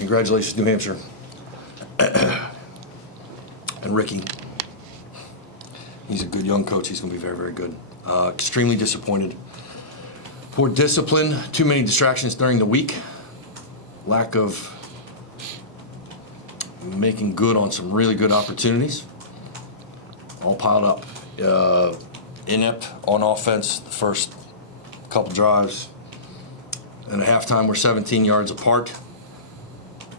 Congratulations, New Hampshire. And Ricky. He's a good young coach. He's going to be very, very good. Extremely disappointed. Poor discipline, too many distractions during the week, lack of making good on some really good opportunities, all piled up. Inept on offense, the first couple drives, and at halftime we're 17 yards apart,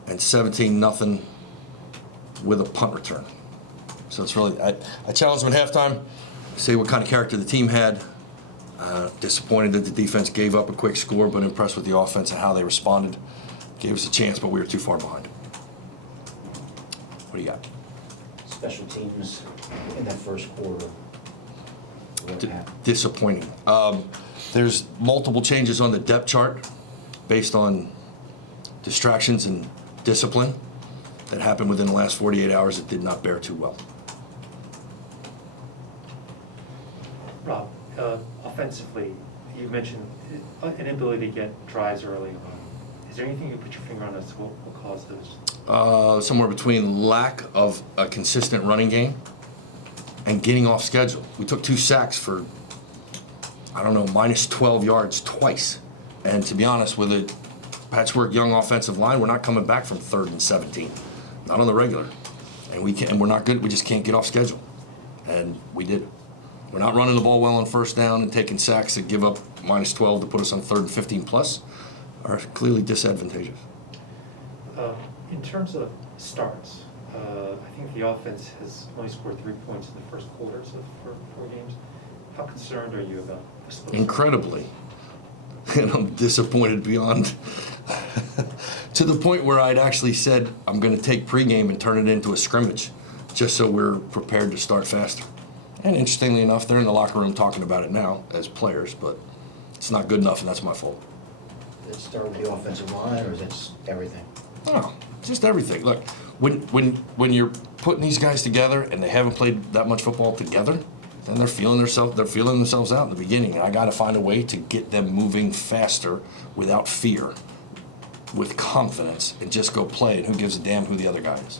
and 17-0 with a punt return. So it's really, I challenged them at halftime, say what kind of character the team had. Disappointed that the defense gave up a quick score, but impressed with the offense and how they responded. Gave us a chance, but we were too far behind. What do you got? Special teams in that first quarter. Disappointing. There's multiple changes on the depth chart based on distractions and discipline that happened within the last 48 hours that did not bear too well. Rob, offensively, you mentioned an inability to get drives early on. Is there anything you put your finger on as to what caused those? Somewhere between lack of a consistent running game and getting off schedule. We took 2 sacks for, I don't know, minus 12 yards twice. And to be honest, with a patchwork young offensive line, we're not coming back from 3rd and 17. Not on the regular. And we're not good. We just can't get off schedule. And we did. We're not running the ball well on first down, and taking sacks that give up minus 12 to put us on 3rd and 15 plus are clearly disadvantageous. In terms of starts, I think the offense has only scored 3 points in the first quarters of 4 games. How concerned are you about this? Incredibly. And I'm disappointed beyond to the point where I'd actually said I'm going to take pregame and turn it into a scrimmage just so we're prepared to start faster. And interestingly enough, they're in the locker room talking about it now as players, but it's not good enough, and that's my fault. Does it start with the offensive line, or is it just everything? Oh, just everything. Look, when you're putting these guys together and they haven't played that much football together, then they're feeling themselves out in the beginning. And I got to find a way to get them moving faster without fear, with confidence, and just go play. And who gives a damn who the other guy is?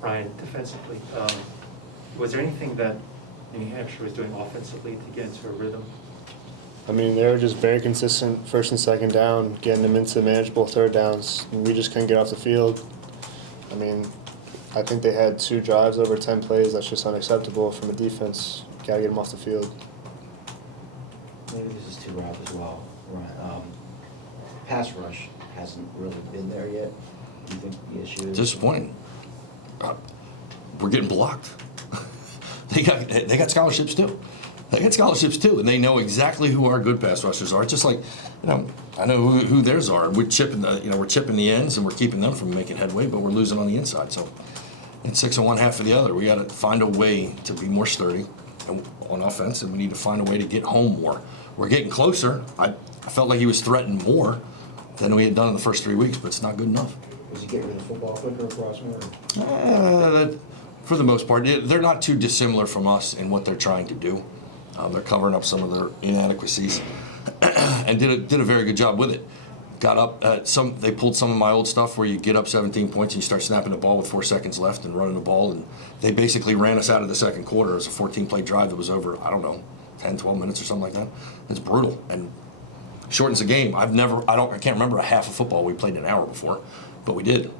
Ryan, defensively, was there anything that New Hampshire was doing offensively to get into a rhythm? I mean, they were just very consistent first and second down, getting them into manageable third downs. And we just couldn't get off the field. I mean, I think they had 2 drives over 10 plays. That's just unacceptable from a defense. Got to get them off the field. Maybe this is too rough as well. Right. Pass rush hasn't really been there yet. Do you think the issue is? Disappointing. We're getting blocked. They got scholarships too. And they know exactly who our good pass rushers are. It's just like, I know who theirs are. We're chipping the ends, and we're keeping them from making headway, but we're losing on the inside. So it's 6 on one, half of the other. We got to find a way to be more sturdy on offense, and we need to find a way to get home more. We're getting closer. I felt like he was threatened more than we had done in the first 3 weeks, but it's not good enough. Was he getting rid of the football quicker across more? For the most part, they're not too dissimilar from us in what they're trying to do. They're covering up some of their inadequacies, and did a very good job with it. Got up they pulled some of my old stuff where you get up 17 points and you start snapping the ball with 4 seconds left and running the ball, and they basically ran us out of the second quarter. It was a 14-play drive that was over, I don't know, 10, 12 minutes or something like that. It's brutal and shortens the game. I can't remember a half of football we played an hour before, but we did,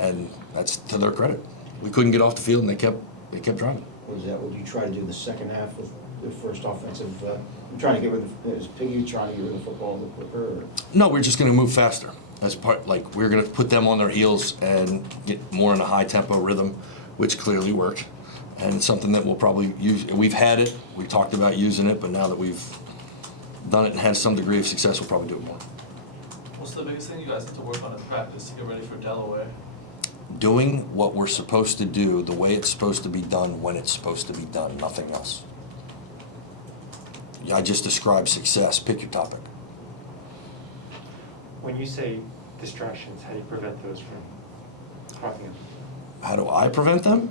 and that's to their credit. We couldn't get off the field, and they kept driving. Was that what you try to do the second half with the first offensive? Trying to get rid of is Piggy trying to get rid of the football a little quicker? Or? No, we're just going to move faster. That's part. Like, we're going to put them on their heels and get more in a high tempo rhythm, which clearly worked, and it's something that we'll probably use. We've had it. We talked about using it, but now that we've done it and had some degree of success, we'll probably do it more. What's the biggest thing you guys have to work on in practice to get ready for Delaware? Doing what we're supposed to do, the way it's supposed to be done, when it's supposed to be done, nothing else. I just described success. Pick your topic. When you say distractions, how do you prevent those from cropping up? How do I prevent them?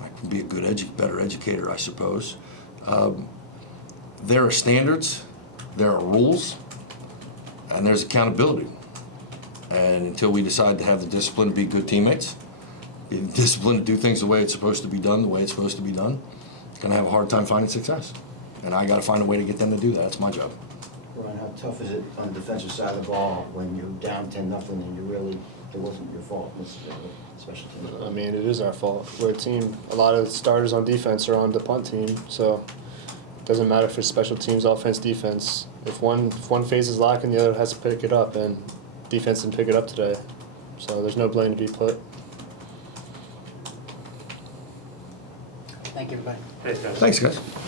I can be a good, better educator, I suppose. There are standards, there are rules, and there's accountability. And until we decide to have the discipline to be good teammates, be disciplined to do things the way it's supposed to be done, the way it's supposed to be done, it's going to have a hard time finding success. And I got to find a way to get them to do that. That's my job. Ryan, how tough is it on the defensive side of the ball when you're down 10-0 and you really, it wasn't your fault necessarily, special teams? I mean, it is our fault. We're a team. A lot of starters on defense are on the punt team, so it doesn't matter if it's special teams, offense, defense. If one phase is lacking, the other has to pick it up, and defense didn't pick it up today. So there's no blame to be put. Thank you, everybody. Thanks, guys. Thanks, guys.